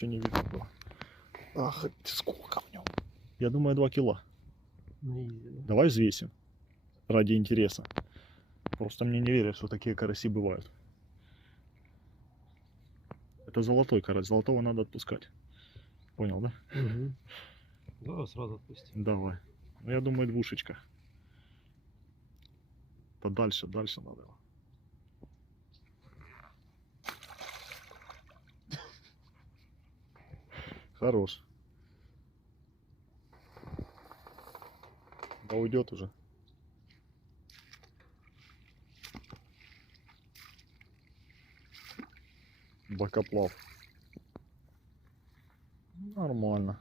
Не видно было. Ах, сколько в нем? Я думаю, 2 кило. Давай взвесим. Ради интереса. Просто мне не верят, что такие караси бывают. Это золотой карась. Золотого надо отпускать. Понял, да? Угу. Да, сразу отпусти. Давай. Ну, я думаю, двушечка. Подальше, дальше надо. Хорош. Да уйдет уже. Бокоплав. Нормально.